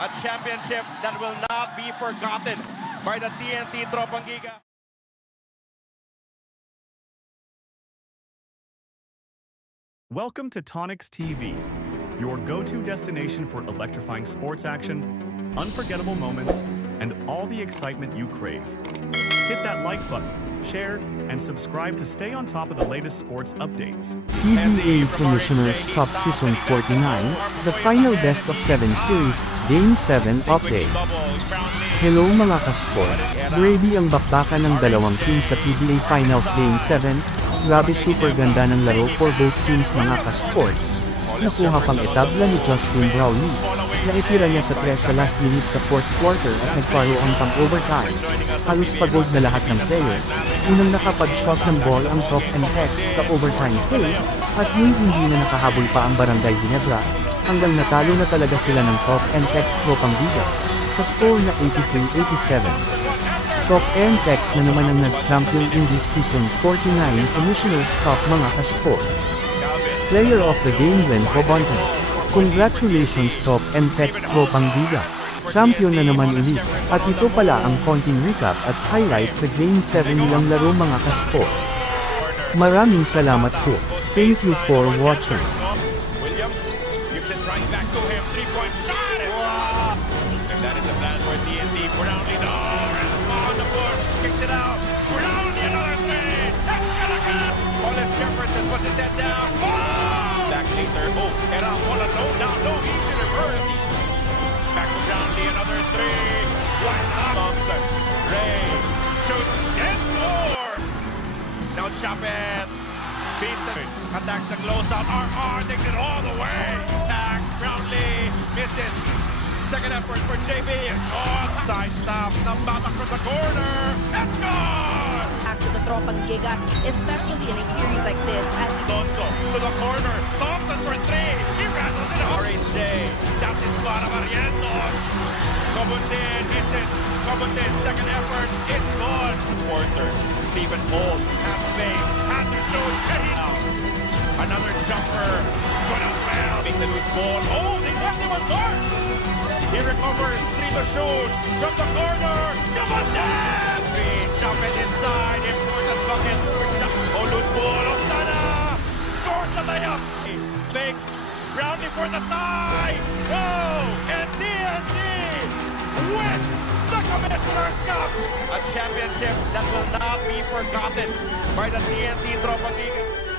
A championship that will not be forgotten by the TNT Tropang Giga. Welcome to Tonix TV, your go-to destination for electrifying sports action, unforgettable moments, and all the excitement you crave. Hit that like button, share, and subscribe to stay on top of the latest sports updates. TBA Commissioner's Cup Season 49, the final best of 7 series, Game 7 updates. Hello mga ka-sports, grabe ang bakbakan ng dalawang teams sa PBA Finals Game 7. Grabe super ganda ng laro for both teams mga ka-sports. Nakuha pang etabla ni Justin Brownlee. Naitira niya sa 3 sa last minute sa 4th quarter at nagkaroon pang overtime. Halos pagod na lahat ng player. Unang nakapag-shot ng ball ang Top and Text sa overtime play, at hindi na nakahabol pa ang Barangay Ginebra, hanggang natalo na talaga sila ng Top and Text Tropang Giga, sa score na 83-87. Top and Text na naman ang nag-champion in this season 49 Commissioner's Cup mga ka-sports. Player of the game Glenn Cobonton. Congratulations Top and Text Tropang Giga. Champion na naman ulit, at ito pala ang konting recap at highlight sa Game 7 nilang laro mga ka-sports. Maraming salamat po. Thank you for watching. Williams gives it right back to him. 3-point shot! Wow! And that is the plan for TNT. Brownlee down and on the push. Kicks it out. Brownlee another three. Colin Jefferson puts his head down. Oh! Back later. Oh, era wala no down. No, easy reverse. Back to Brownlee, another three. One up. Thompson. Ray shoots and more. Now Chapet feeds it. Attacks the closeout. RR takes it all the way. Attacks. Brownlee misses. Second effort for JB. Side stop. Nambatak from the corner. And gone. Back to the Tropang Giga, especially in a series like this. As Alonso to the corner. Thompson for three. He rattles it. RHJ. That's his para Marientos. Cobontin misses. Cobontin second effort. It's gone. Quarter. Stephen Holt has space. Has to shoot. Another jumper. Good as well. Make the loose ball. Oh, they left him on guard. He recovers. 3 to shoot. From the corner. Cobontin. Jump it inside. If Portas bucket. Oh, loose ball. Osana. Scores the layup. Fakes. Brownlee for the tie. Oh, and TNT wins the Commissioner's Cup. A championship that will not be forgotten by the TNT Tropang Giga.